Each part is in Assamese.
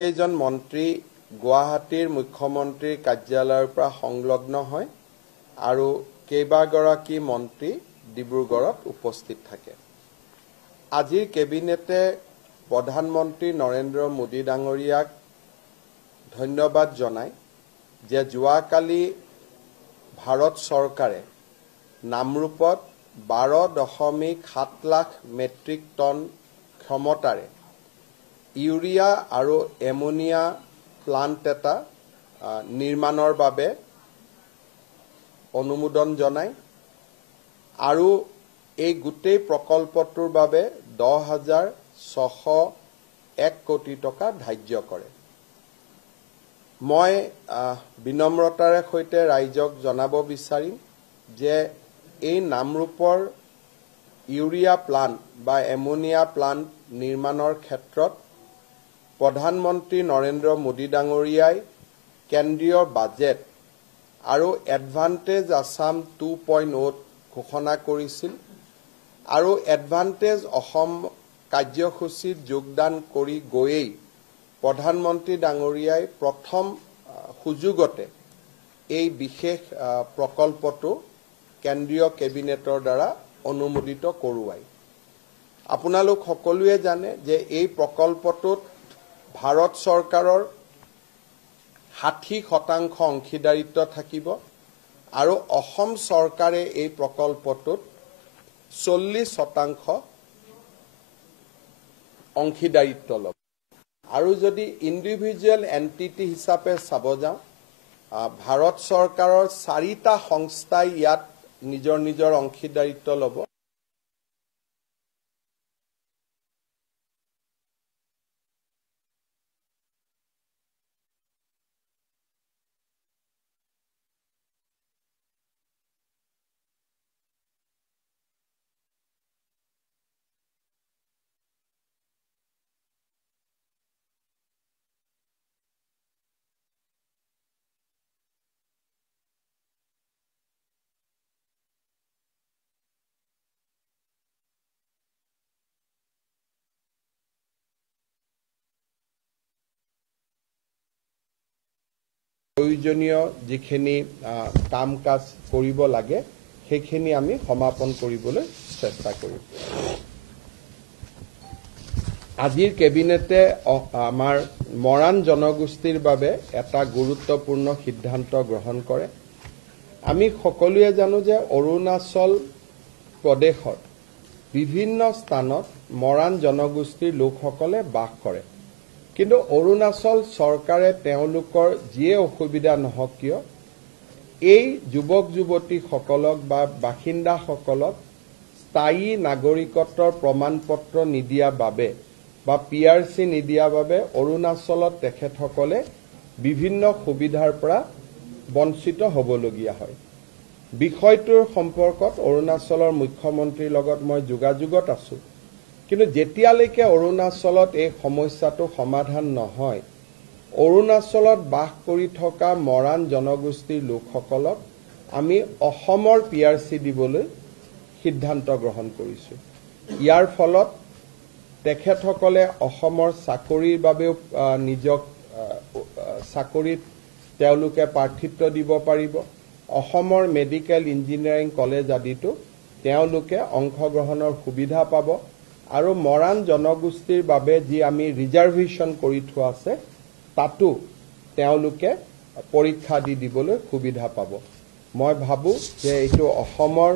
কেইজন মন্ত্ৰী গুৱাহাটীৰ মুখ্যমন্ত্ৰীৰ কাৰ্যালয়ৰ পৰা সংলগ্ন হয় আৰু কেইবাগৰাকী মন্ত্ৰী ডিব্ৰুগড়ত উপস্থিত থাকে। আজিৰ কেবিনেটে প্ৰধানমন্ত্ৰী নৰেন্দ্ৰ মোদী ডাঙৰীয়াক ধন্যবাদ জনায় যে যোৱাকালি ভাৰত চৰকাৰে নামৰূপত 12.7 লাখ মেট্ৰিক টন ক্ষমতাৰে ইউৰিয়া আৰু এমোনিয়া প্লান্ট এটা নিৰ্মাণৰ বাবে অনুমোদন জনায় আৰু এই গোটেই প্ৰকল্পটোৰ বাবে 10,601 কোটি টকা ধাৰ্য কৰে। মই বিনম্ৰতাৰে সৈতে ৰাইজক জনাব বিচাৰিম যে এই নামৰূপৰ ইউৰিয়া প্লান্ট বা এমোনিয়া প্লান্ট নিৰ্মাণৰ ক্ষেত্ৰত প্ৰধানমন্ত্ৰী নৰেন্দ্ৰ মোদী ডাঙৰীয়াই কেন্দ্ৰীয় বাজেট আৰু এডভান্টেজ আসাম 2.0 ঘোষণা কৰিছিল আৰু এডভান্টেজ অসম কাৰ্যসূচীত যোগদান কৰি গৈয়েই প্ৰধানমন্ত্ৰী ডাঙৰীয়াই প্ৰথম সুযোগতে এই বিশেষ প্ৰকল্পটো কেন্দ্ৰীয় কেবিনেটৰ দ্বাৰা অনুমোদিত কৰোৱায়। আপোনালোক সকলোৱে জানে যে এই প্ৰকল্পটোত ভাৰত চৰকাৰৰ 60% অংশীদাৰিত্ব থাকিব আৰু অসম চৰকাৰে এই প্ৰকল্পটোত 40% অংশীদাৰিত্ব ল'ব। আৰু যদি ইণ্ডিভিজুৱেল এণ্টিটি হিচাপে চাব যাওঁ, ভাৰত চৰকাৰৰ 4টা সংস্থাই ইয়াত নিজৰ নিজৰ অংশীদাৰিত্ব ল'ব। প্ৰয়োজনীয় যিখিনি কাম কাজ কৰিব লাগে সেইখিনি আমি সমাপন কৰিবলৈ চেষ্টা কৰিম। আজিৰ কেবিনেটে আমাৰ মৰাণ জনগোষ্ঠীৰ বাবে এটা গুৰুত্বপূৰ্ণ সিদ্ধান্ত গ্ৰহণ কৰে। আমি সকলোৱে জানো যে অৰুণাচল প্ৰদেশৰ বিভিন্ন স্থানত মৰাণ জনগোষ্ঠীৰ লোকসকলে বাস কৰে, কিন্তু অৰুণাচল চৰকাৰে তেওঁলোকৰ যিয়ে অসুবিধা নহওক কিয় এই যুৱক যুৱতীসকলক বা বাসিন্দাসকলক স্থায়ী নাগৰিকত্বৰ প্ৰমাণপত্ৰ নিদিয়া বাবে বা PRC নিদিয়া বাবে অৰুণাচলত তেখেতসকলে বিভিন্ন সুবিধাৰ পৰা বঞ্চিত হ'বলগীয়া হয়। বিষয়টোৰ সম্পৰ্কত অৰুণাচলৰ মুখ্যমন্ত্ৰীৰ লগত মই যোগাযোগত আছো, কিন্তু যেতিয়ালৈকে অৰুণাচলত এই সমস্যাটো সমাধান নহয়, অৰুণাচলত বাস কৰি থকা মৰাণ জনগোষ্ঠীৰ লোকসকলক আমি অসমৰ PRC দিবলৈ সিদ্ধান্ত গ্ৰহণ কৰিছোঁ। ইয়াৰ ফলত তেখেতসকলে অসমৰ চাকৰিৰ বাবেও নিজক চাকৰিত তেওঁলোকে প্ৰাৰ্থিত্ব দিব পাৰিব। অসমৰ মেডিকেল ইঞ্জিনিয়াৰিং কলেজ আদিতো তেওঁলোকে অংশগ্ৰহণৰ সুবিধা পাব আৰু মৰাণ জনগোষ্ঠীৰ বাবে যি আমি ৰিজাৰ্ভেশ্যন কৰি থোৱা আছে তাতো তেওঁলোকে পৰীক্ষা দিবলৈ সুবিধা পাব। মই ভাবোঁ যে এইটো অসমৰ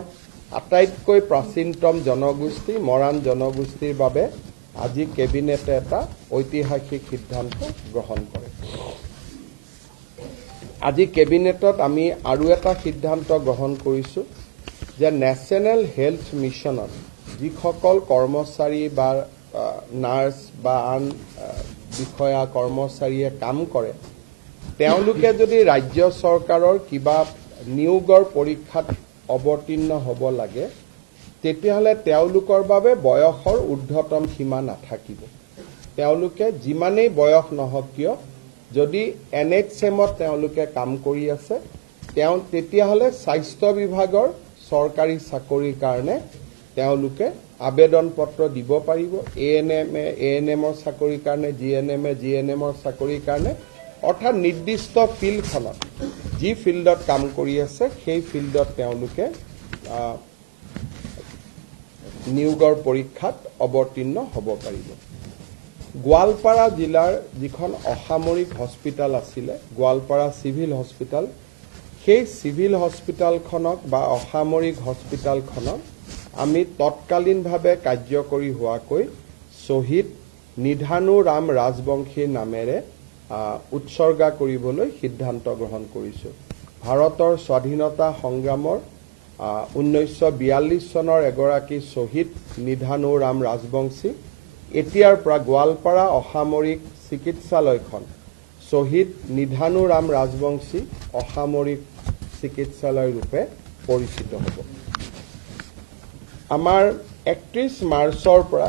আটাইতকৈ প্ৰাচীনতম জনগোষ্ঠী মৰাণ জনগোষ্ঠীৰ বাবে আজি কেবিনেটে এটা ঐতিহাসিক সিদ্ধান্ত গ্ৰহণ কৰে। আজি কেবিনেটত আমি আৰু এটা সিদ্ধান্ত গ্ৰহণ কৰিছোঁ যে নেশ্যনেল হেল্থ মিছনত যিসকল কৰ্মচাৰী বা নাৰ্ছ বা আন বিষয়া কৰ্মচাৰীয়ে কাম কৰে, তেওঁলোকে যদি ৰাজ্য চৰকাৰৰ কিবা নিয়োগৰ পৰীক্ষাত অৱতীৰ্ণ হ'ব লাগে, তেতিয়াহ'লে তেওঁলোকৰ বাবে বয়সৰ ঊৰ্ধ্বতম সীমা নাথাকিব। তেওঁলোকে যিমানেই বয়স নহওক কিয় যদি NHMত তেওঁলোকে কাম কৰি আছে, তেতিয়াহ'লে স্বাস্থ্য বিভাগৰ চৰকাৰী চাকৰিৰ কাৰণে তেওঁলোকে আবেদন পত্ৰ দিব পাৰিব এএনএমৰ চাকৰিৰ কাৰণে জিএনএমৰ চাকৰিৰ কাৰণে অৰ্থাৎ নিৰ্দিষ্ট ফিল্ডখনত যি ফিল্ডত কাম কৰি আছে সেই ফিল্ডত তেওঁলোকে নিয়োগৰ পৰীক্ষাত অৱতীৰ্ণ হ'ব পাৰিব গোৱালপাৰা জিলাৰ যিখন অসামৰিক হস্পিটাল আছিলে গোৱালপাৰা সিভিল হস্পিটাল সেই সিভিল হস্পিটালখনক বা অসামৰিক হস্পিটালখনক আমি তৎকালীনভাৱে কাৰ্যকৰী হোৱাকৈ শহীদ নিধানু ৰাম ৰাজবংশীৰ নামেৰে উৎসৰ্গা কৰিবলৈ সিদ্ধান্ত গ্ৰহণ কৰিছোঁ ভাৰতৰ স্বাধীনতা সংগ্ৰামৰ 1942 চনৰ এগৰাকী শহীদ নিধানু ৰাম ৰাজবংশী এতিয়াৰ পৰা গোৱালপাৰা অসামৰিক চিকিৎসালয়খন শহীদ নিধানু ৰাম ৰাজবংশী অসামৰিক চিকিৎসালয় ৰূপে পৰিচিত হ'ব আমাৰ 31 মাৰ্চৰ পৰা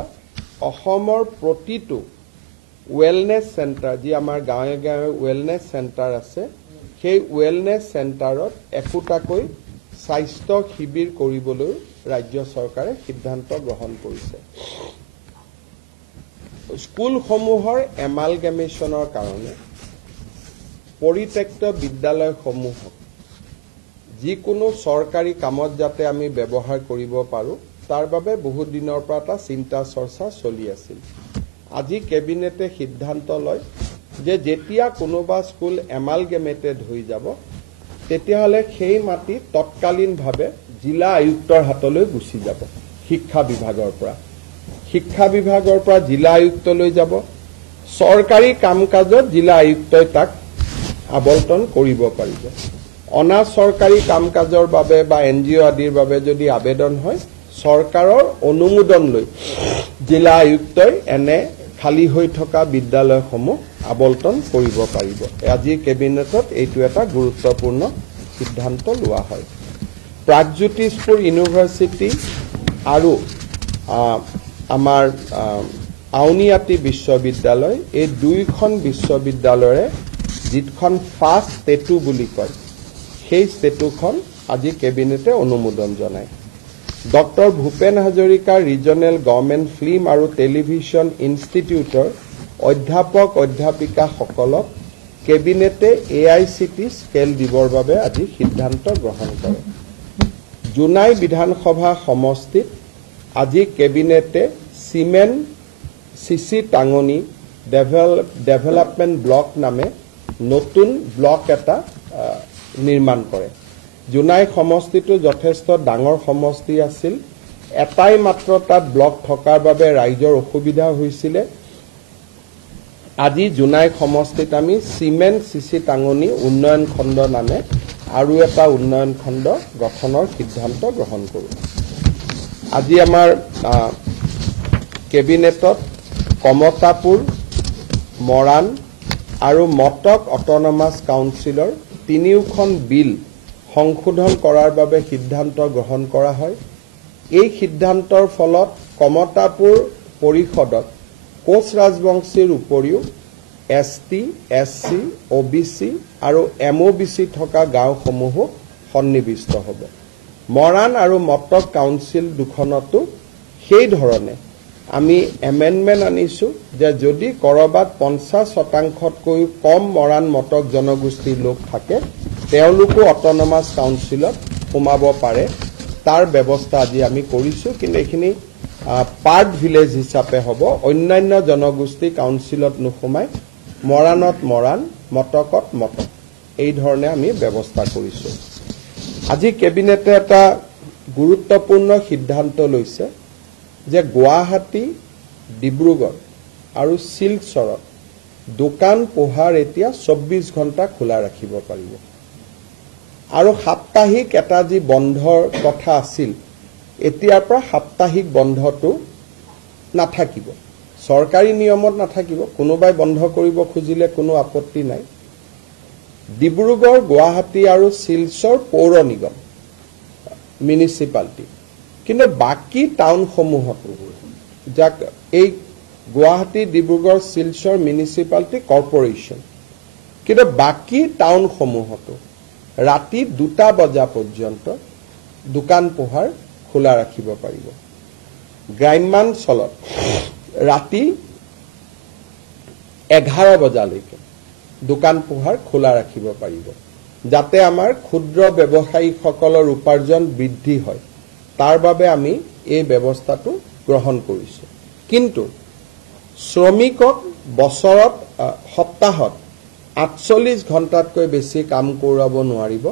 অসমৰ প্ৰতিটো ৱেলনেছ চেণ্টাৰ যি আমাৰ গাঁৱে গাঁৱে ৱেলনেছ চেণ্টাৰ আছে সেই ৱেলনেছ চেণ্টাৰত একোটাকৈ স্বাস্থ্য শিবিৰ কৰিবলৈ ৰাজ্য চৰকাৰে সিদ্ধান্ত গ্ৰহণ কৰিছে স্কুলসমূহৰ এমালগেমেশ্যনৰ কাৰণে পৰিত্যক্ত বিদ্যালয়সমূহক যিকোনো চৰকাৰী কামত যাতে আমি ব্যৱহাৰ কৰিব পাৰোঁ তাৰ বাবে বহু দিনৰ পৰা এটা চিন্তা চৰ্চা চলি আছিল আজি কেবিনেটে সিদ্ধান্ত লয় যে যেতিয়া কোনোবা স্কুল এমালগেমেটেড হৈ যাব তেতিয়াহ'লে সেই মাটি তৎকালীনভাৱে জিলা আয়ুক্তৰ হাতলৈ গুচি যাব শিক্ষা বিভাগৰ পৰা জিলা আয়ুক্তলৈ যাব চৰকাৰী কাম-কাজত জিলা আয়ুক্তই তাক আবণ্টন কৰিব পাৰিব অনা চৰকাৰী কাম-কাজৰ বাবে বা এনজিঅ' আদিৰ বাবে যদি আবেদন হয় চৰকাৰৰ অনুমোদন লৈ জিলা আয়ুক্তই এনে খালী হৈ থকা বিদ্যালয়সমূহ আবণ্টন কৰিব পাৰিব আজি কেবিনেটত এইটো এটা গুৰুত্বপূৰ্ণ সিদ্ধান্ত লোৱা হয় প্ৰাগজ্যোতিষপুৰ ইউনিভাৰ্চিটি আৰু আমাৰ আউনীআটী বিশ্ববিদ্যালয় এই দুইখন বিশ্ববিদ্যালয়ৰে যিখন ফাৰ্ষ্ট ষ্টেটু বুলি কয় সেই ষ্টেটুখন আজি কেবিনেটে অনুমোদন জনায় doctor Bhupen Hazarika regional government film আৰু টেলিভিছন ইনষ্টিটিউটৰ অধ্যাপক অধ্যাপিকাসকলক কেবিনেটে AICT স্কেল দিবৰ বাবে আজি সিদ্ধান্ত গ্ৰহণ কৰে জোনাই বিধানসভা সমষ্টিত আজি কেবিনেটে সিমেন্ট চিচি টাঙনি ডেভেলপমেণ্ট ব্লক নামে নতুন ব্লক এটা নিৰ্মাণ কৰে জোনাই সমষ্টিটো যথেষ্ট ডাঙৰ সমষ্টি আছিল এটাই মাত্ৰ তাত ব্লক থকাৰ বাবে ৰাইজৰ অসুবিধা হৈছিল আজি জোনাই সমষ্টিত আমি সিমেন্ট চিচি টাঙনি উন্নয়ন খণ্ড নামে আৰু এটা উন্নয়ন খণ্ড গঠনৰ সিদ্ধান্ত গ্ৰহণ কৰোঁ আজি আমাৰ কেবিনেটত কমতাপুৰ মৰাণ আৰু মটক অট'নমাছ কাউন্সিলৰ তিনিওখন বিল সংশোধন কৰাৰ বাবে সিদ্ধান্ত গ্ৰহণ কৰা হয় এই সিদ্ধান্তৰ ফলত কমতাপুৰ পৰিষদত কোচ ৰাজবংশীৰ উপৰিও ST, SC, OBC আৰু MOBC থকা গাঁওসমূহো সন্নিৱিষ্ট হ'ব মৰাণ আৰু মটক কাউন্সিল দুখনতো সেই ধৰণে আমি এমেণ্ডমেণ্ট আনিছোঁ যে যদি কৰবাত 50%তকৈ কম মৰাণ মটক জনগোষ্ঠীৰ লোক থাকে তেওঁলোকো অট'নমাছ কাউন্সিলত সোমাব পাৰে তাৰ ব্যৱস্থা আজি আমি কৰিছোঁ কিন্তু এইখিনি পাৰ্ট ভিলেজ হিচাপে হ'ব অন্যান্য জনগোষ্ঠী কাউন্সিলত নোসোমাই মৰাণত মৰাণ মটকত মটক এই ধৰণে আমি ব্যৱস্থা কৰিছোঁ আজি কেবিনেটে এটা গুৰুত্বপূৰ্ণ সিদ্ধান্ত লৈছে যে গুৱাহাটী ডিব্ৰুগড় আৰু শিলচৰত দোকান পোহাৰ এতিয়া 24 ঘণ্টা খোলা ৰাখিব পাৰিব আৰু সাপ্তাহিক এটা যি বন্ধৰ কথা আছিল এতিয়াৰ পৰা সাপ্তাহিক বন্ধটো নাথাকিব চৰকাৰী নিয়মত নাথাকিব কোনোবাই বন্ধ কৰিব খুজিলে কোনো আপত্তি নাই ডিব্ৰুগড় গুৱাহাটী আৰু শিলচৰ পৌৰ নিগম মিউনিচিপালিটি কিন্তু বাকি টাউনসমূহত যাক এই গুৱাহাটী ডিব্ৰুগড় শিলচৰ মিউনিচিপালিটি কৰ্পোৰেশ্যন কিন্তু বাকি টাউনসমূহত ৰাতি 2টা বজা পৰ্যন্ত দোকান পোহাৰ খোলা ৰাখিব পাৰিব গ্ৰাম্যাঞ্চলত ৰাতি 11 বজালৈকে দোকান পোহাৰ খোলা ৰাখিব পাৰিব, যাতে আমাৰ ক্ষুদ্ৰ ব্যৱসায়ীসকলৰ উপাৰ্জন বৃদ্ধি হয়। তাৰ বাবে আমি এই ব্যৱস্থাটো গ্ৰহণ কৰিছোঁ। কিন্তু শ্ৰমিকক বছৰত সপ্তাহত 48 ঘণ্টাতকৈ বেছি কাম কৰাব নোৱাৰিব,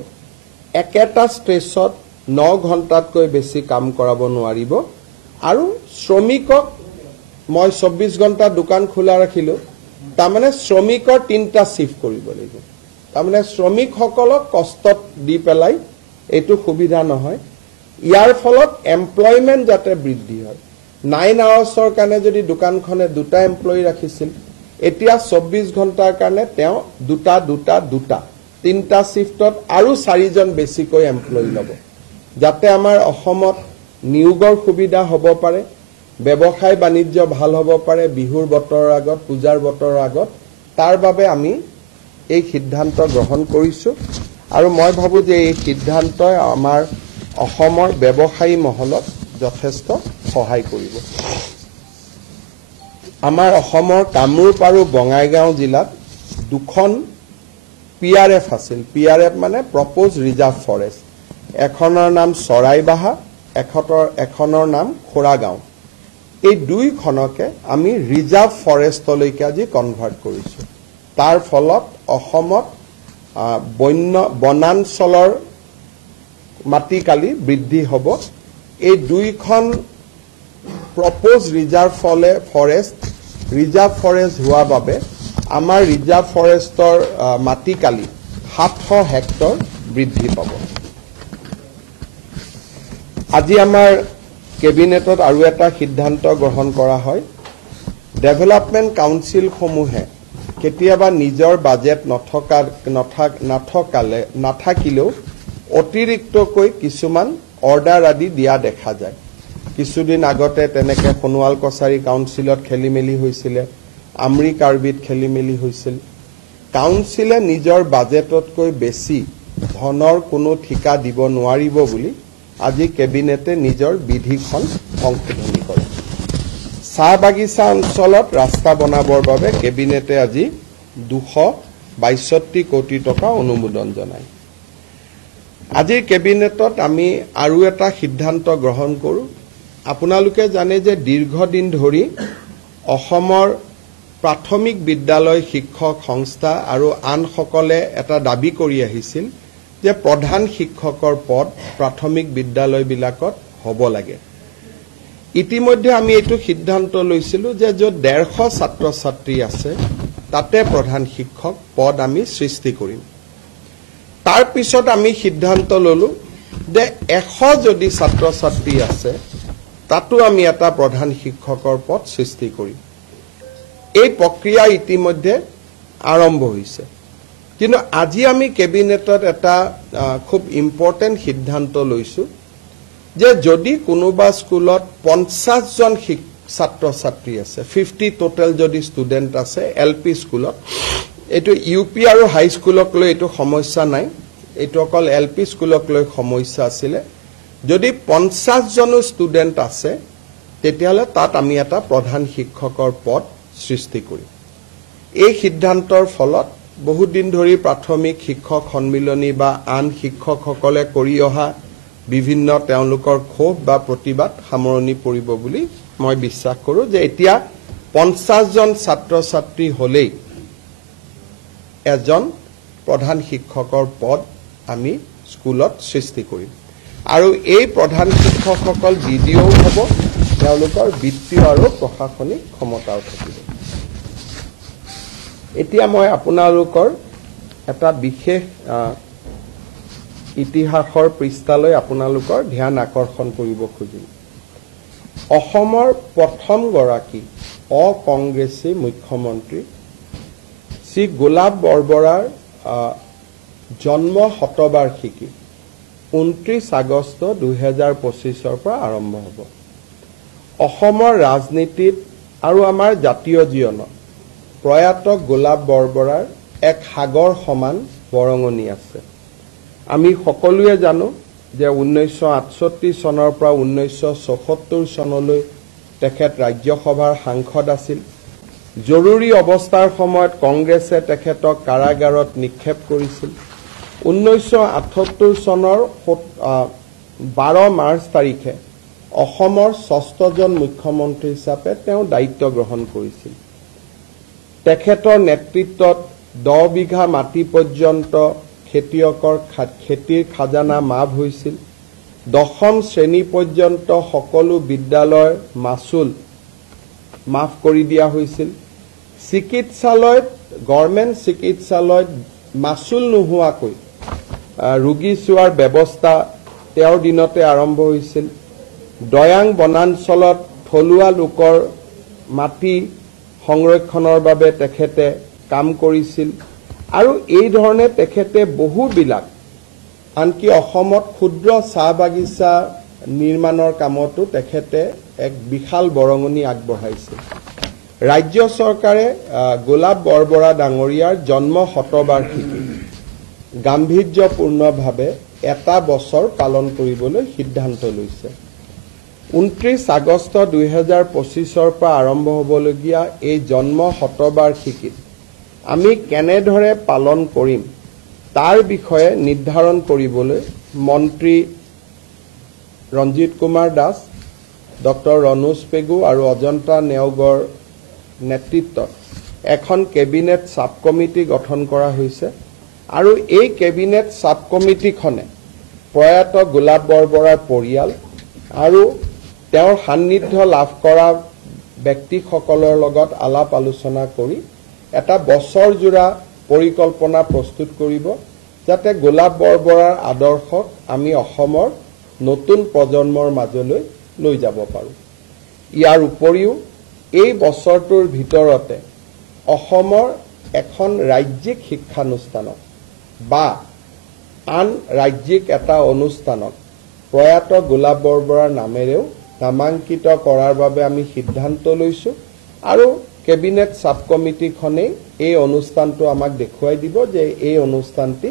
একেটা ষ্ট্ৰেচত 9 ঘণ্টাতকৈ বেছি কাম কৰাব নোৱাৰিব। আৰু শ্ৰমিকক মই 24 ঘণ্টা দোকান খোলা ৰাখিলোঁ, তাৰমানে শ্ৰমিকৰ 3টা শিফ্ট কৰিব লাগিব। তাৰমানে শ্ৰমিকসকলক কষ্টত দি পেলাই এইটো সুবিধা নহয়। ইয়াৰ ফলত এমপ্লয়মেণ্ট যাতে বৃদ্ধি হয়। 9 আৱাৰ্ছৰ কাৰণে যদি দোকানখনে 2টা এমপ্লয়ী ৰাখিছিল, এতিয়া 24 ঘণ্টাৰ কাৰণে তেওঁ 2টা 3টা শিফ্টত আৰু 4জন বেছিকৈ এমপ্লয়ী ল'ব, যাতে আমাৰ অসমত নিয়োগৰ সুবিধা হ'ব পাৰে, ব্যৱসায় বাণিজ্য ভাল হ'ব পাৰে বিহুৰ বতৰৰ আগত, পূজাৰ বতৰৰ আগত। তাৰ বাবে আমি এই সিদ্ধান্ত গ্ৰহণ কৰিছোঁ আৰু মই ভাবোঁ যে এই সিদ্ধান্তই আমাৰ অসমৰ ব্যৱসায়ী মহলক যথেষ্ট সহায় কৰিব। আমাৰ অসমৰ কামৰূপ আৰু বঙাইগাঁও জিলাত 2খন PRF আছিল। PRF মানে প্ৰপ'জ ৰিজাৰ্ভ ফৰেষ্ট। এখনৰ নাম চৰাইবাহা, এখনৰ নাম খোৰাগাঁও। এই 2খনকে আমি ৰিজাৰ্ভ ফৰেষ্টলৈকে আজি কনভাৰ্ট কৰিছোঁ। তাৰ ফলত অসমত বনাঞ্চলৰ মাটিকালি বৃদ্ধি হ'ব। এই 2খন প্ৰপ'জ ৰিজাৰ্ভ ফৰেষ্ট হোৱা বাবে আমাৰ ৰিজাৰ্ভ ফৰেষ্টৰ মাটিকালি 700 হেক্টৰ বৃদ্ধি পাব। আজি আমাৰ কেবিনেটত আৰু এটা সিদ্ধান্ত গ্ৰহণ কৰা হয়। ডেভেলপমেণ্ট কাউন্সিলসমূহে কেতিয়াবা নিজৰ বাজেট নাথাকিলেও অতিৰিক্তকৈ কিছুমান অৰ্ডাৰ আদি দিয়া দেখা যায়। কিছুদিন আগতে তেনেকৈ সোণোৱাল কছাৰী কাউন্সিলত খেলি মেলি হৈছিলে, আমৰি কাৰ্বিত খেলি মেলি হৈছিল। কাউন্সিলে নিজৰ বাজেটতকৈ বেছি ধনৰ কোনো ঠিকা দিব নোৱাৰিব বুলি আজি কেবিনেটে নিজৰ বিধিখন সংশোধনী কৰে। চাহ বাগিচা অঞ্চলত ৰাস্তা বনাবৰ বাবে কেবিনেটে আজি 262 কোটি টকা অনুমোদন জনায়। আজিৰ কেবিনেটত আমি আৰু এটা সিদ্ধান্ত গ্ৰহণ কৰোঁ। আপোনালোকে জানে যে দীৰ্ঘদিন ধৰি অসমৰ প্ৰাথমিক বিদ্যালয় শিক্ষক সংস্থা আৰু আনসকলে এটা দাবী কৰি আহিছিল যে প্ৰধান শিক্ষকৰ পদ প্ৰাথমিক বিদ্যালয়বিলাকত হ'ব লাগে। ইতিমধ্যে আমি এইটো সিদ্ধান্ত লৈছিলোঁ যে য'ত 150 ছাত্ৰ ছাত্ৰী আছে তাতে প্ৰধান শিক্ষক পদ আমি সৃষ্টি কৰিম। তাৰ পিছত আমি সিদ্ধান্ত ল'লোঁ যে 100 যদি ছাত্ৰ ছাত্ৰী আছে তাতো আমি এটা প্ৰধান শিক্ষকৰ পদ সৃষ্টি কৰিম। এই প্ৰক্ৰিয়া ইতিমধ্যে আৰম্ভ হৈছে। কিন্তু আজি আমি কেবিনেটত এটা খুব ইম্পৰ্টেণ্ট সিদ্ধান্ত লৈছোঁ যে যদি কোনোবা স্কুলত 50 জন ছাত্ৰ ছাত্ৰী আছে, 50 টোটেল যদি ষ্টুডেণ্ট আছে LP স্কুলত, এইটো UP আৰু হাইস্কুলক লৈ এইটো সমস্যা নাই, এইটো অকল LP স্কুলক লৈ সমস্যা আছিলে। যদি 50 জনো ষ্টুডেণ্ট আছে তেতিয়াহ'লে তাত আমি এটা প্ৰধান শিক্ষকৰ পদ সৃষ্টি কৰিম। এই সিদ্ধান্তৰ ফলত বহুদিন ধৰি প্ৰাথমিক শিক্ষক সন্মিলনী বা আন শিক্ষকসকলে কৰি অহা বিভিন্ন তেওঁলোকৰ ক্ষোভ বা প্ৰতিবাদ সামৰণি পৰিব বুলি মই বিশ্বাস কৰোঁ যে এতিয়া 50 জন ছাত্ৰ ছাত্ৰী হ'লেই এজন প্ৰধান শিক্ষকৰ পদ আমি স্কুলত সৃষ্টি কৰিম। আৰু এই প্ৰধান শিক্ষকসকল DDO হ'ব, তেওঁলোকৰ বিত্তীয় আৰু প্ৰশাসনিক ক্ষমতাও থাকিব। এতিয়া মই আপোনালোকৰ এটা বিশেষ ইতিহাসৰ পৃষ্ঠালৈ আপোনালোকৰ ধ্যান আকৰ্ষণ কৰিব খুজিম। অসমৰ প্ৰথমগৰাকী অকংগ্ৰেছী মুখ্যমন্ত্ৰী শ্ৰী গোলাপ বৰবৰাৰ জন্ম শতবাৰ্ষিকী 29 আগষ্ট 2025 পৰা আৰম্ভ হ'ব। অসমৰ ৰাজনীতিত আৰু আমাৰ জাতীয় জীৱনত প্ৰয়াত গোলাপ বৰবৰাৰ এক সাগৰ সমান বৰঙণি আছে। আমি সকলোৱে জানো যে 1968 চনৰ পৰা 1974 চনলৈ তেখেত ৰাজ্যসভাৰ সাংসদ আছিল। জৰুৰী অৱস্থাৰ সময়ত কংগ্ৰেছে তেখেতক কাৰাগাৰত নিক্ষেপ কৰিছিল। 1978 চনৰ 12 মাৰ্চ তাৰিখে অসমৰ 6জন মুখ্যমন্ত্ৰী হিচাপে তেওঁ দায়িত্ব গ্ৰহণ কৰিছিল। তেখেতৰ নেতৃত্বত 10 বিঘা মাটি পৰ্যন্ত খেতিয়কৰ খেতিৰ খাজানা মাফ হৈছিল। 10ম শ্ৰেণী পৰ্যন্ত সকলো বিদ্যালয়ৰ মাচুল মাফ কৰি দিয়া হৈছিল। চিকিৎসালয়ত গভৰ্ণমেণ্ট চিকিৎসালয়ত মাচুল নোহোৱাকৈ ৰোগী চোৱাৰ ব্যৱস্থা তেওঁৰ দিনতে আৰম্ভ হৈছিল। দয়াং বনাঞ্চলত থলুৱা লোকৰ মাটি সংৰক্ষণৰ বাবে তেখেতে কাম কৰিছিল আৰু এই ধৰণে তেখেতে বহুবিলাক আনকি অসমত ক্ষুদ্ৰ চাহ বাগিচা নিৰ্মাণৰ কামতো তেখেতে এক বিশাল বৰঙণি আগবঢ়াইছিল। ৰাজ্য চৰকাৰে গোলাপ বৰবৰা ডাঙৰীয়াৰ জন্ম শতবাৰ্ষিকী গাম্ভীৰ্যপূৰ্ণভাৱে এটা বছৰ পালন কৰিবলৈ সিদ্ধান্ত লৈছে। 29 আগষ্ট 2025 পৰা আৰম্ভ হ'বলগীয়া এই জন্ম শতবাৰ্ষিকীত আমি কেনেদৰে পালন কৰিম তাৰ বিষয়ে নিৰ্ধাৰণ কৰিবলৈ মন্ত্ৰী ৰঞ্জিত কুমাৰ দাস, ডক্টৰ ৰণোজ পেগু আৰু অজন্তা নেওগৰ নেতৃত্বত এখন কেবিনেট সাব কমিটি গঠন কৰা হৈছে আৰু এই কেবিনেট সাব কমিটিখনে প্ৰয়াত গোলাপ বৰবৰাৰ পৰিয়াল আৰু তেওঁৰ সান্নিধ্য লাভ কৰা ব্যক্তিসকলৰ লগত আলাপ আলোচনা কৰি এটা বছৰজোৰা পৰিকল্পনা প্ৰস্তুত কৰিব যাতে গোলাপ বৰবৰাৰ আদৰ্শক আমি অসমৰ নতুন প্ৰজন্মৰ মাজলৈ লৈ যাব পাৰোঁ। ইয়াৰ উপৰিও এই বছৰটোৰ ভিতৰতে অসমৰ এখন ৰাজ্যিক শিক্ষানুষ্ঠানত বা আন ৰাজ্যিক এটা অনুষ্ঠানত প্ৰয়াত গোলাপ বৰবৰাৰ নামেৰেও নামাঙ্কিত কৰাৰ বাবে আমি সিদ্ধান্ত লৈছোঁ আৰু কেবিনেট সাব কমিটিখনে এই অনুষ্ঠানটো আমাক দেখুৱাই দিব যে এই অনুষ্ঠানটি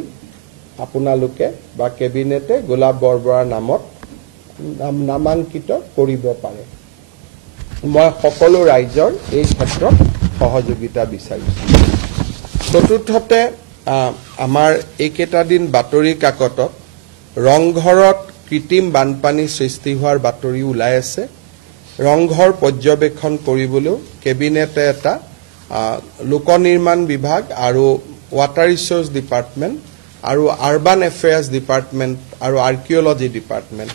আপোনালোকে বা কেবিনেটে গোলাপ বৰবৰাৰ নামত নামাঙ্কিত কৰিব পাৰে। মই সকলো ৰাইজৰ এই ক্ষেত্ৰত সহযোগিতা বিচাৰিছোঁ। চতুৰ্থতে আমাৰ এইকেইটা দিন বাতৰি কাকতত ৰংঘৰত কৃত্ৰিম বানপানী সৃষ্টি হোৱাৰ বাতৰি ওলাই আছে। ৰংঘৰ পৰ্যবেক্ষণ কৰিবলৈও কেবিনেটে এটা লোক নিৰ্মাণ বিভাগ আৰু ৱাটাৰ ৰিচোৰ্চ ডিপাৰ্টমেণ্ট আৰু আৰ্বান এফেয়াৰ্ছ ডিপাৰ্টমেণ্ট আৰু আৰ্কিঅলজি ডিপাৰ্টমেণ্ট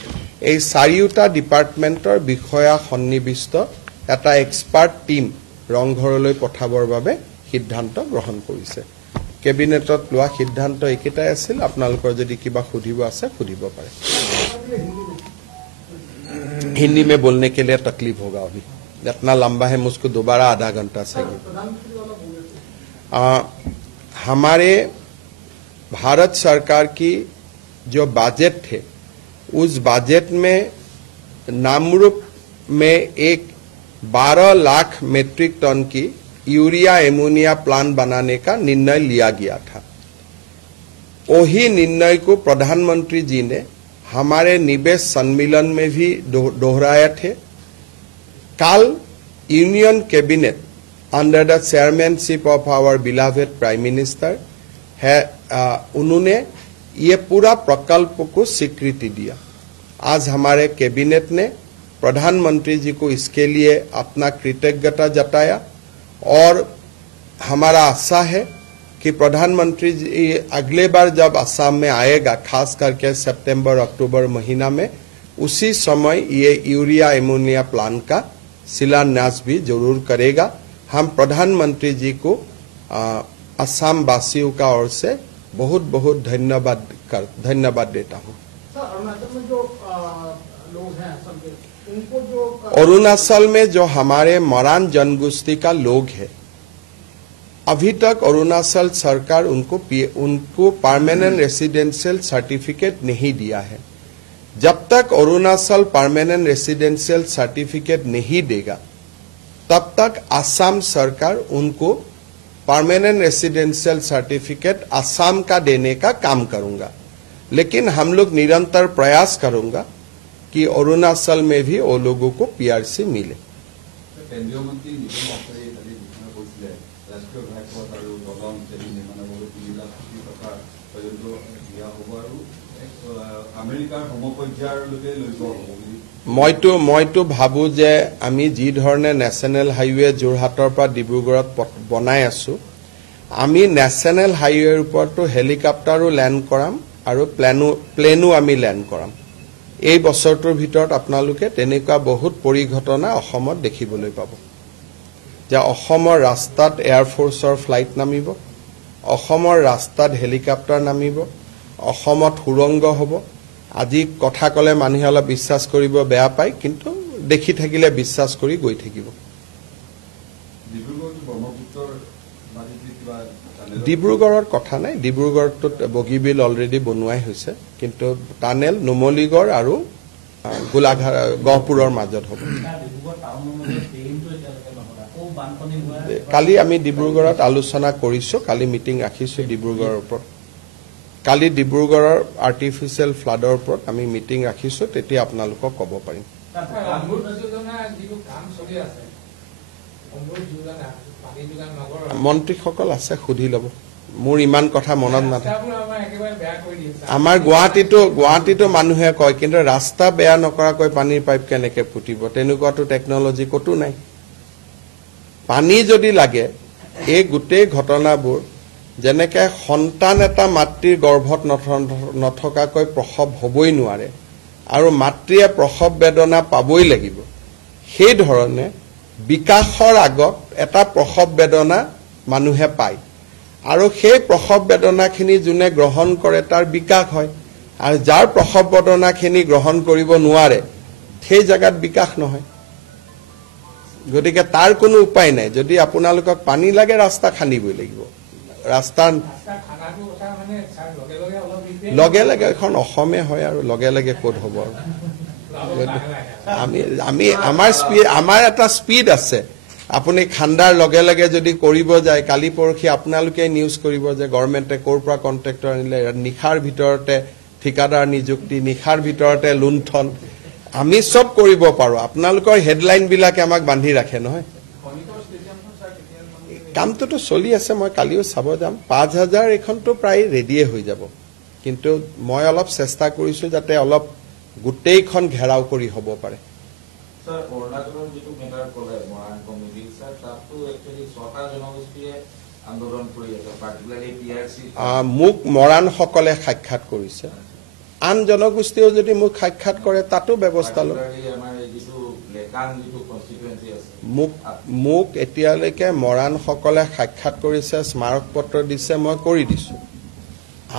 এই চাৰিওটা ডিপাৰ্টমেণ্টৰ বিষয়া সন্নিবিষ্ট এটা এক্সপাৰ্ট টিম ৰংঘৰলৈ পঠাবৰ বাবে সিদ্ধান্ত গ্ৰহণ কৰিছে। কেবিনেটত লোৱা সিদ্ধান্ত একেটাই আছিল। আপোনালোকৰ যদি কিবা সুধিব আছে সুধিব পাৰে। हिंदी में बोलने के लिए तकलीफ होगा, अभी इतना लंबा है, मुझको दोबारा आधा घंटा चाहिए। हमारे भारत सरकार की जो बजट थे उस बजट में नामरूप में एक 12 लाख मेट्रिक टन की यूरिया एमोनिया प्लांट बनाने का निर्णय लिया गया था। वही निर्णय को प्रधानमंत्री जी ने हमारे निवेश सम्मेलन में भी दोहराया थे। कल union cabinet under the chairmanship of our beloved prime minister है, उन्होंने ये पूरा प्रकल्प को स्वीकृति दिया। आज हमारे कैबिनेट ने प्रधानमंत्री जी को इसके लिए अपना कृतज्ञता जताया और हमारा आशा है कि प्रधानमंत्री जी अगले बार जब असम में आएगा, खास करके सितंबर अक्टूबर महीना में, उसी समय ये यूरिया एमोनिया प्लांट का शिलान्यास भी जरूर करेगा। हम प्रधानमंत्री जी को असम वासियों का ओर से बहुत बहुत धन्यवाद देता हूँ। अरुणाचल में जो हमारे मरान जनगोष्ठी का लोग है, अभी तक अरुणाचल सरकार उनको परमानेंट रेसिडेंशियल सर्टिफिकेट नहीं दिया है। जब तक अरुणाचल परमानेंट रेसिडेंशियल सर्टिफिकेट नहीं देगा तब तक असम सरकार उनको परमानेंट रेसिडेंशियल सर्टिफिकेट असम का देने का काम करूंगा। लेकिन हम लोग निरंतर प्रयास करूंगा कि अरुणाचल में भी वो लोगों को पीआरसी मिले। কেন্দ্ৰীয় মন্ত্ৰী নিতিন গাডকাৰীয়ে কালি ঘোষণা কৰিছিলে ৰাষ্ট্ৰীয় ঘাইপথ আৰু দলং ইত্যাদি নিৰ্মাণৰ বাবে 3 লাখ কোটি টকা পৰ্যন্ত দিয়া হ'ব আৰু আমেৰিকাৰ সমপৰ্যায়লৈকে লৈ যোৱা হ'ব বুলি মইতো ভাবো যে আমি যি ধৰণে নেশ্যনেল হাইৱে যোৰহাটৰ পৰা ডিব্ৰুগড়ত বনাই আছো আমি নেশ্যনেল হাইৱেৰ ওপৰতো হেলিকপ্টাৰো লেণ্ড কৰাম আৰু প্লেনো আমি লেণ্ড কৰাম এই বছৰটোৰ ভিতৰত আপোনালোকে তেনেকুৱা বহুত পৰিঘটনা অসমত দেখিবলৈ পাব যে অসমৰ ৰাস্তাত এয়াৰফোৰ্চৰ ফ্লাইট নামিব অসমৰ ৰাস্তাত হেলিকপ্টাৰ নামিব অসমত সুৰংগ হ'ব আজি কথা কলে মানুহে অলপ বিশ্বাস কৰিব বেয়া পায় কিন্তু দেখি থাকিলে বিশ্বাস কৰি গৈ থাকিব ডিব্ৰুগড়ৰ কথা নাই ডিব্ৰুগড়ত বগীবিল অলৰেডি বনোৱাই হৈছে কিন্তু টানেল নুমলীগড় আৰু গোলাঘাট গহপুৰৰ মাজত হ'ব কালি আমি ডিব্ৰুগড়ত আলোচনা কৰিছো কালি মিটিং ৰাখিছো ডিব্ৰুগড়ৰ ওপৰত কালি ডিব্ৰুগড়ৰ আৰ্টিফিচিয়েল ফ্লাডৰ ওপৰত আমি মিটিং ৰাখিছো তেতিয়া আপোনালোকক ক'ব পাৰিম মন্ত্ৰীসকল আছে সুধি ল'ব মোৰ ইমান কথা মনত নাথাকে আমাৰ গুৱাহাটীতো মানুহে কয় কিন্তু ৰাস্তা বেয়া নকৰাকৈ পানীৰ পাইপ কেনেকে ফুটিব তেনেকুৱাটো টেকনলজি কতো নাই পানী যদি লাগে এই গোটেই ঘটনাবোৰ যেনেকে সন্তান এটা মাতৃৰ গৰ্ভত নথকাকৈ প্ৰসৱ হ'বই নোৱাৰে আৰু মাতৃয়ে প্ৰসৱ বেদনা পাবই লাগিব সেই ধৰণে বিকাশৰ আগত এটা প্ৰসৱ বেদনা মানুহে পায় আৰু সেই প্ৰসৱ বেদনাখিনি যোনে গ্ৰহণ কৰে তাৰ বিকাশ হয় আৰু যাৰ প্ৰসৱ বেদনাখিনি গ্ৰহণ কৰিব নোৱাৰে সেই জায়গাত বিকাশ নহয় গতিকে তাৰ কোনো উপায় নাই যদি আপোনালোকক পানী লাগে ৰাস্তা খান্দিবই লাগিব ৰাস্তা লগে লগে এখন অসমে হয় আৰু লগে লগে ক'ত হ'ব আৰু আমি আমাৰ এটা স্পীড আছে আপুনি খান্দাৰ লগে লগে যদি কৰিব যায় কালি পৰখি আপোনালোকে নিউজ কৰিব যে গভৰ্ণমেণ্টে ক'ৰ পৰা কণ্ট্ৰেক্টৰ আনিলে নিশাৰ ভিতৰতে ঠিকাদাৰ নিযুক্তি নিশাৰ ভিতৰতে লুণ্ঠন আমি চব কৰিব পাৰো আপোনালোকৰ হেডলাইন বিলাকে আমাক বান্ধি ৰাখে নহয় কামটোতো চলি আছে মই কালিও চাব যাম 5000 এখনতো প্ৰায় ৰেডিয়ে হৈ যাব কিন্তু মই অলপ চেষ্টা কৰিছো যাতে অলপ গোটেইখন ঘেৰাও কৰি হ'ব পাৰে স্যাৰ অৰুণাচলৰ যেটো মেটাৰ ক'লে মৰাণ কমিটি স্যাৰ তাতো একচুয়ালি ছটা জনগোষ্ঠীয়ে আন্দোলন কৰি আছে পাৰ্টিকুলাৰলি পিআৰসি মোক মৰাণ সকলে সাক্ষাৎ কৰিছে আন জনগোষ্ঠীও যদি মোক সাক্ষাৎ কৰে তাতো ব্যৱস্থা লয় আমাৰ যেটো লেকান যেটো কনস্টিটুৱেন্সি আছে মোক এতিয়ালৈকে মৰাণ সকলে সাক্ষাৎ কৰিছে স্মাৰক পত্ৰ দিছে মই কৰি দিছো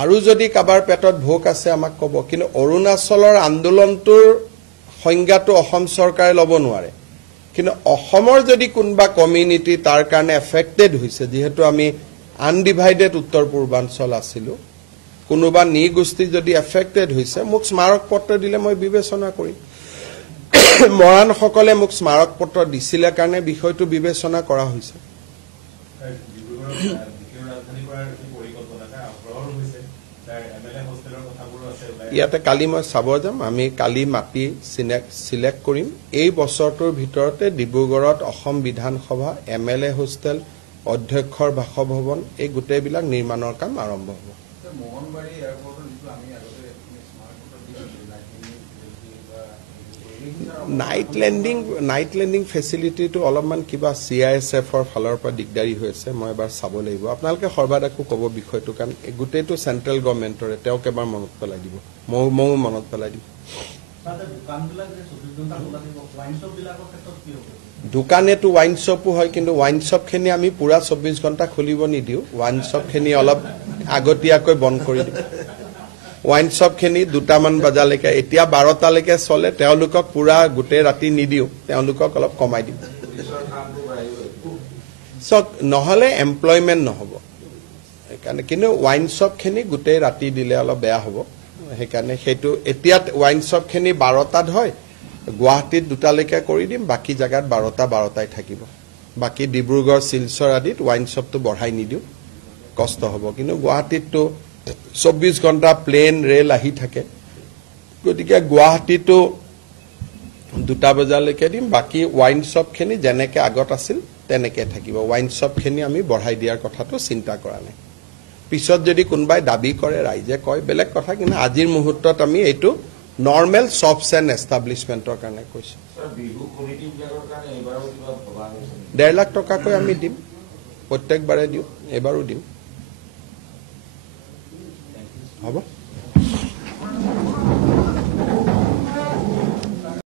আৰু যদি কাবাৰ পেটত ভোক আছে আমাক ক'ব কিন্তু অৰুণাচলৰ আন্দোলনটোৰ সংজ্ঞাটো অসম চৰকাৰে ল'ব নোৱাৰে কিন্তু অসমৰ যদি কোনবা কমিউনিটি তাৰ কাৰণে এফেক্টেড হৈছে যেহেতু আমি আনডিভাইডেড উত্তৰ পূৰ্বাঞ্চল আছিলো কোনোবা নিগোষ্ঠী যদি এফেক্টেড হৈছে মোক স্মাৰক পত্ৰ দিলে মই বিবেচনা কৰিম মৰাণ সকলে মোক স্মাৰক পত্ৰ দিছিলে কাৰণে বিষয়টো বিবেচনা কৰা হৈছে ইয়াতে কালি মই চাব যাম আমি কালি মাটি সিলেক্ট কৰিম এই বছৰটোৰ ভিতৰতে ডিব্ৰুগড়ত অসম বিধানসভা এমএলএ হোষ্টেল অধ্যক্ষৰ বাসভৱন এই গোটেইবিলাক নিৰ্মাণৰ কাম আৰম্ভ হ'ব মোহনবাৰী এয়াৰপোৰ্টৰ যিটো আমি আগতে নাইট লেণ্ডিং ফেচিলিটিটো অলপমান কিবা CISFৰ ফালৰ পৰা দিগদাৰি হৈ আছে মই এবাৰ চাব লাগিব আপোনালোকে সৰ্বাধিকো ক'ব বিষয়টো কাৰণ গোটেইটো চেন্ট্ৰেল গভৰ্ণমেণ্টৰে তেওঁক এবাৰ মনত পেলাই দিব ময়ো মনত পেলাই দিম দোকানেতো ৱাইন শ্বপো হয় কিন্তু ৱাইন শ্বপখিনি আমি পুৰা 24 ঘণ্টা খুলিব নিদিও ৱাইন শ্বপখিনি অলপ আগতীয়াকৈ বন্ধ কৰি দিম ৱাইন শ্বপখিনি 2টামান বজালৈকে এতিয়া 12টালৈকে চলে তেওঁলোকক পুৰা গোটেই ৰাতি নিদিও তেওঁলোকক অলপ কমাই দিম নহলে এমপ্লয়মেন্ট নহব সেইকাৰণে কিন্তু ৱাইন শ্বপখিনি গোটেই ৰাতি দিলে অলপ বেয়া হ'ব সেইকাৰণে সেইটো এতিয়া ৱাইন শ্বপখিনি 12টাত হয় গুৱাহাটীত 2টালৈকে কৰি দিম বাকি জায়গাত 12টাই থাকিব বাকি ডিব্ৰুগড় শিলচৰ আদিত ৱাইন শ্বপটো বঢ়াই নিদিও কষ্ট হ'ব কিন্তু গুৱাহাটীতটো 24 ঘণ্টা প্লেন ৰেল আহি থাকে গতিকে গুৱাহাটীতো 2টা বজালৈকে দিম বাকি ওয়াইন শ্বপখিনি যেনেকৈ আগত আছিল তেনেকৈ থাকিব ওয়াইন শ্বপখিনি আমি বঢ়াই দিয়াৰ কথাটো চিন্তা কৰা নাই পিছত যদি কোনোবাই দাবী কৰে ৰাইজে কয় বেলেগ কথা কিন্তু আজিৰ মুহূৰ্তত আমি এইটো নৰ্মেল শ্বপছ এণ্ড এষ্টাব্লিছমেণ্টৰ কাৰণে কৈছোঁ স্যাৰ বিহু কমিটিবিলাকৰ কাৰণে এইবাৰো কিবা ভবা হৈছে 1.5 লাখ টকাকৈ আমি দিম প্ৰত্যেকবাৰে দিওঁ এবাৰো দিম হ'ব